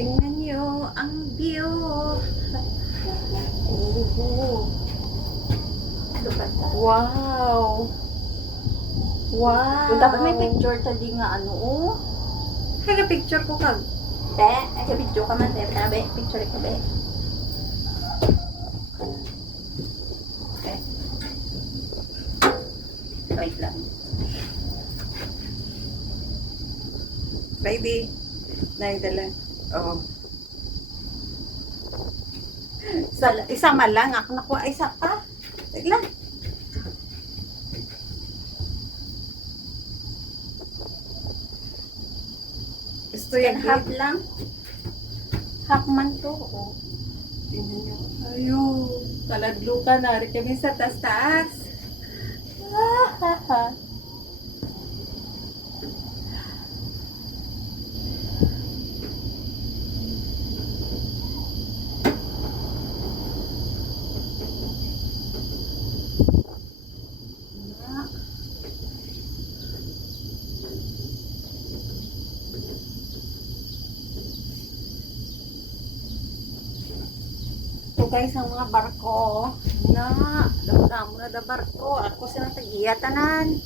Tingnan nyo ang view. Oh, wow. Wow. Kung dapat may picture tadi nga ano, oh. Kaya picture ko kag. Be, ay ka video ka man, be. Be, picture ka, be. Okay. Wait lang. Baby. Naidala. Oh. Isa man lang. Ako nakuha isa pa. Tiglan. Gusto Yan, yung half lang. Half man to, oh. Tingnan nyo. Ayun. Taladlo ka. Nari kami sa taas-taas. Ito guys ang mga barko na damdamo na da barko ako sila tagiyatanan